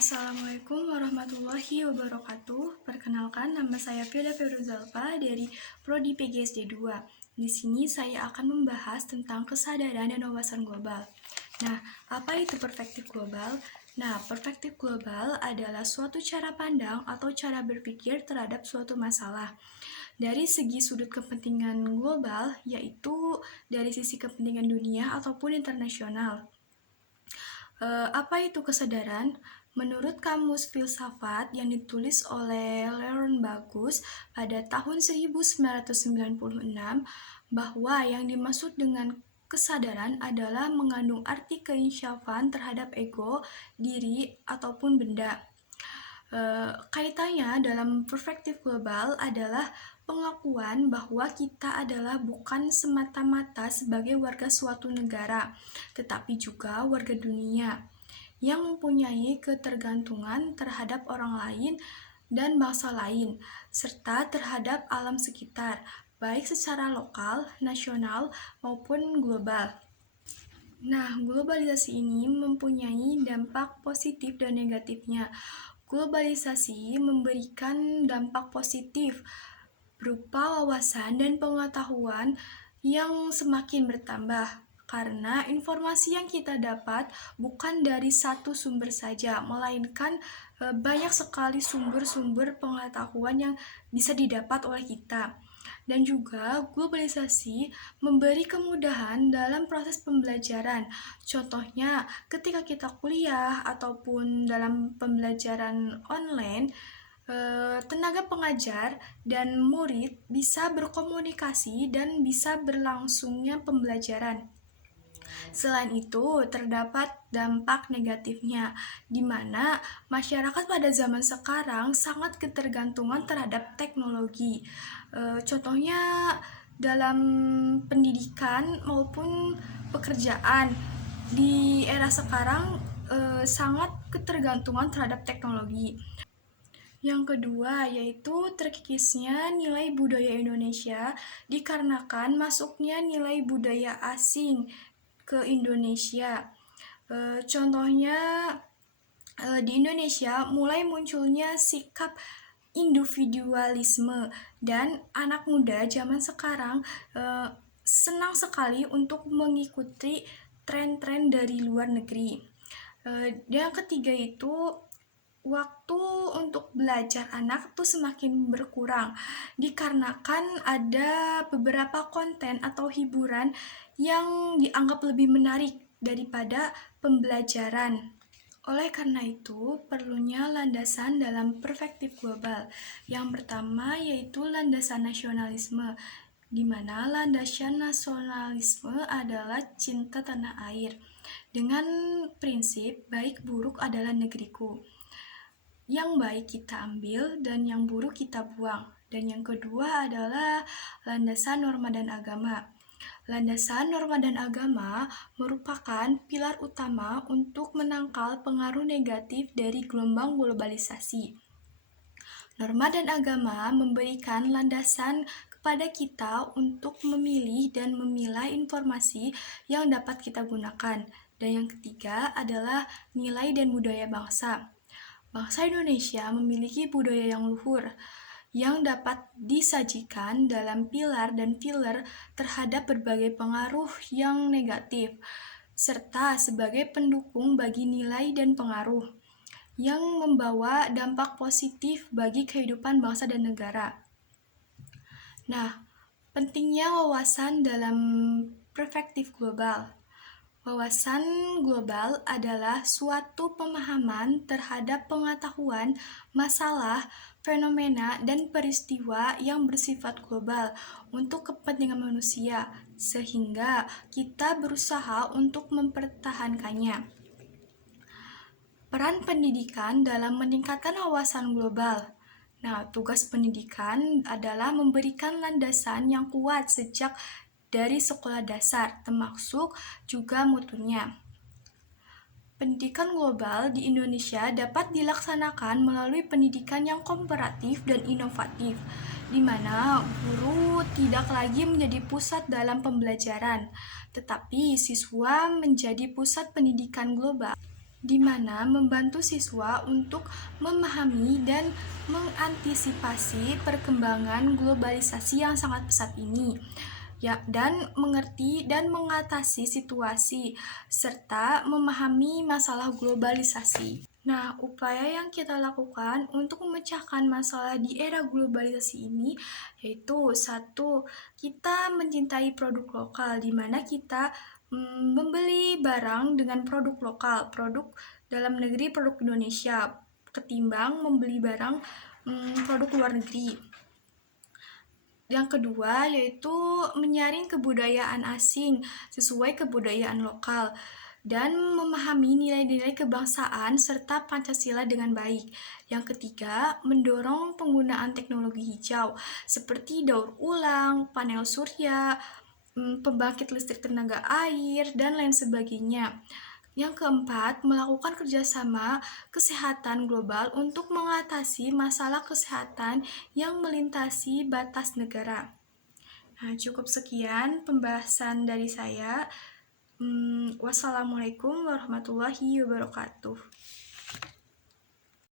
Assalamualaikum warahmatullahi wabarakatuh. Perkenalkan, nama saya Firda Feruzalfa dari Prodi PGSD 2. Di sini saya akan membahas tentang kesadaran dan wawasan global. Nah, apa itu perspektif global? Nah, perspektif global adalah suatu cara pandang atau cara berpikir terhadap suatu masalah. Dari segi sudut kepentingan global, yaitu dari sisi kepentingan dunia ataupun internasional. Apa itu kesadaran? Menurut Kamus Filsafat yang ditulis oleh Leon Bagus pada tahun 1996, bahwa yang dimaksud dengan kesadaran adalah mengandung arti keinsyafan terhadap ego, diri, ataupun benda. Kaitannya dalam perspektif global adalah pengakuan bahwa kita adalah bukan semata-mata sebagai warga suatu negara, tetapi juga warga dunia yang mempunyai ketergantungan terhadap orang lain dan bangsa lain, serta terhadap alam sekitar, baik secara lokal, nasional, maupun global. Nah, globalisasi ini mempunyai dampak positif dan negatifnya. Globalisasi memberikan dampak positif berupa wawasan dan pengetahuan yang semakin bertambah, karena informasi yang kita dapat bukan dari satu sumber saja, melainkan banyak sekali sumber-sumber pengetahuan yang bisa didapat oleh kita. Dan juga globalisasi memberi kemudahan dalam proses pembelajaran. Contohnya, ketika kita kuliah ataupun dalam pembelajaran online, tenaga pengajar dan murid bisa berkomunikasi dan bisa berlangsungnya pembelajaran. Selain itu, terdapat dampak negatifnya, di mana masyarakat pada zaman sekarang sangat ketergantungan terhadap teknologi. Contohnya dalam pendidikan maupun pekerjaan di era sekarang sangat ketergantungan terhadap teknologi. Yang kedua yaitu terkikisnya nilai budaya Indonesia dikarenakan masuknya nilai budaya asing ke Indonesia. Contohnya di Indonesia mulai munculnya sikap individualisme dan anak muda zaman sekarang senang sekali untuk mengikuti tren-tren dari luar negeri. Yang ketiga itu waktu untuk belajar anak tuh semakin berkurang dikarenakan ada beberapa konten atau hiburan yang dianggap lebih menarik daripada pembelajaran. Oleh karena itu, perlunya landasan dalam perspektif global. Yang pertama yaitu landasan nasionalisme, di mana landasan nasionalisme adalah cinta tanah air, dengan prinsip baik buruk adalah negeriku. Yang baik kita ambil dan yang buruk kita buang. Dan yang kedua adalah landasan norma dan agama. Landasan norma dan agama merupakan pilar utama untuk menangkal pengaruh negatif dari gelombang globalisasi. Norma dan agama memberikan landasan kepada kita untuk memilih dan memilah informasi yang dapat kita gunakan. Dan yang ketiga adalah nilai dan budaya bangsa. Bangsa Indonesia memiliki budaya yang luhur, yang dapat disajikan dalam pilar dan filler terhadap berbagai pengaruh yang negatif, serta sebagai pendukung bagi nilai dan pengaruh, yang membawa dampak positif bagi kehidupan bangsa dan negara. Nah, pentingnya wawasan dalam perspektif global. Wawasan global adalah suatu pemahaman terhadap pengetahuan, masalah, fenomena, dan peristiwa yang bersifat global untuk kepentingan manusia, sehingga kita berusaha untuk mempertahankannya. Peran pendidikan dalam meningkatkan wawasan global. Nah, tugas pendidikan adalah memberikan landasan yang kuat sejak dari sekolah dasar, termasuk juga mutunya. Pendidikan global di Indonesia dapat dilaksanakan melalui pendidikan yang komparatif dan inovatif, di mana guru tidak lagi menjadi pusat dalam pembelajaran, tetapi siswa menjadi pusat pendidikan global. di mana membantu siswa untuk memahami dan mengantisipasi perkembangan globalisasi yang sangat pesat ini. Ya, dan mengerti dan mengatasi situasi serta memahami masalah globalisasi. Nah, upaya yang kita lakukan untuk memecahkan masalah di era globalisasi ini yaitu satu, kita mencintai produk lokal di mana kita membeli barang dengan produk lokal, produk dalam negeri, produk Indonesia ketimbang membeli barang produk luar negeri. Yang kedua yaitu menyaring kebudayaan asing sesuai kebudayaan lokal dan memahami nilai-nilai kebangsaan serta Pancasila dengan baik. Yang ketiga, mendorong penggunaan teknologi hijau seperti daur ulang, panel surya, pembangkit listrik tenaga air, dan lain sebagainya. Yang keempat, melakukan kerjasama kesehatan global untuk mengatasi masalah kesehatan yang melintasi batas negara. Nah, cukup sekian pembahasan dari saya. Wassalamualaikum warahmatullahi wabarakatuh.